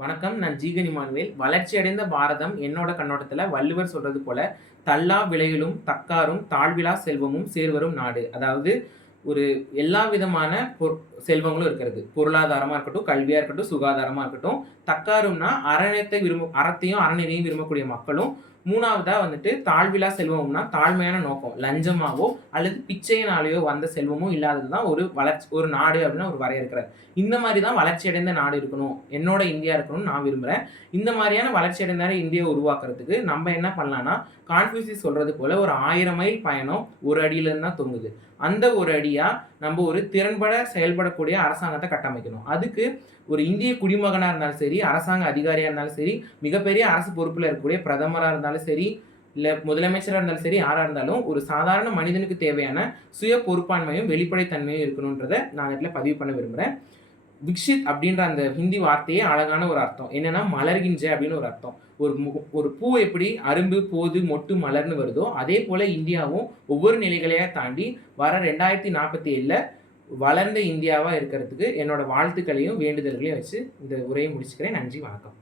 வணக்கம் நான் ஜீகனி மான்வேல் வளர்ச்சியடைந்த பாரதம் என்னோட கண்ணோட்டத்தில் வள்ளுவர் சொல்றது போல தள்ளா விலையிலும் தக்காரும் தாழ்விழா செல்வமும் சேர்வரும் நாடு. அதாவது ஒரு எல்லா விதமான செல்வங்களும் இருக்கிறது. பொருளாதாரமாக இருக்கட்டும் கல்வியாக இருக்கட்டும் சுகாதாரமாக இருக்கட்டும். தக்காரும்னா அறநிலையத்தை விரும்ப அறத்தையும் அறநிலையும் விரும்பக்கூடிய மக்களும் மூணாவதா வந்துட்டு தாழ்விலா செல்வம்னா தாழ்மையான நோக்கம் லஞ்சமாவோ அல்லது பிச்சையினாலேயோ வந்த செல்வமோ இல்லாதது தான் ஒரு வளர்ச்சி ஒரு நாடு அப்படின்னு ஒரு வரையறுக்கிறார். இந்த மாதிரி தான் வளர்ச்சி அடைந்த நாடு இருக்கணும். என்னோட இந்தியா இருக்கணும்னு நான் விரும்புகிறேன் இந்த மாதிரியான வளர்ச்சி அடைந்த இந்தியா உருவாக்குறதுக்கு நம்ம என்ன பண்ணலாம்னா கான்ஃபியூசிஸ் சொல்றது போல ஒரு ஆயிரம் மைல் பயணம் ஒரு அடியிலேருந்து தான் தொங்குது. அந்த ஒரு அடியா நம்ம ஒரு திறன்பட செயல்படக்கூடிய அரசாங்கத்தை கட்டமைக்கணும். அதுக்கு ஒரு இந்திய குடிமகனாக இருந்தாலும் சரி அரசாங்க அதிகாரியாக இருந்தாலும் சரி மிகப்பெரிய அரசு பொறுப்பில் இருக்கக்கூடிய பிரதமராக இருந்தாலும் சரி இல்லை முதலமைச்சராக இருந்தாலும் சரி யாராக இருந்தாலும் ஒரு சாதாரண மனிதனுக்கு தேவையான சுய பொறுப்பாண்மையும் வெளிப்படைத்தன்மையும் இருக்கணுன்றதை நான் இடத்துல பதிவு பண்ண விரும்புகிறேன் விக்ஷித் அப்படின்ற அந்த ஹிந்தி வார்த்தையே அழகான ஒரு அர்த்தம். என்னன்னா மலர்கின்ற அப்படின்னு ஒரு அர்த்தம். ஒரு ஒரு பூ எப்படி அரும்பு போது மொட்டு மலர்னு வருதோ அதே போல் இந்தியாவும் ஒவ்வொரு நிலைகளையாக தாண்டி வர ரெண்டாயிரத்தி நாற்பத்தி ஏழில் வளர்ந்த இந்தியாவாக இருக்கிறதுக்கு என்னோட வாழ்த்துக்களையும் வேண்டுதல்களையும் வச்சு இந்த உரையை முடிச்சுக்கிறேன். நன்றி வணக்கம்.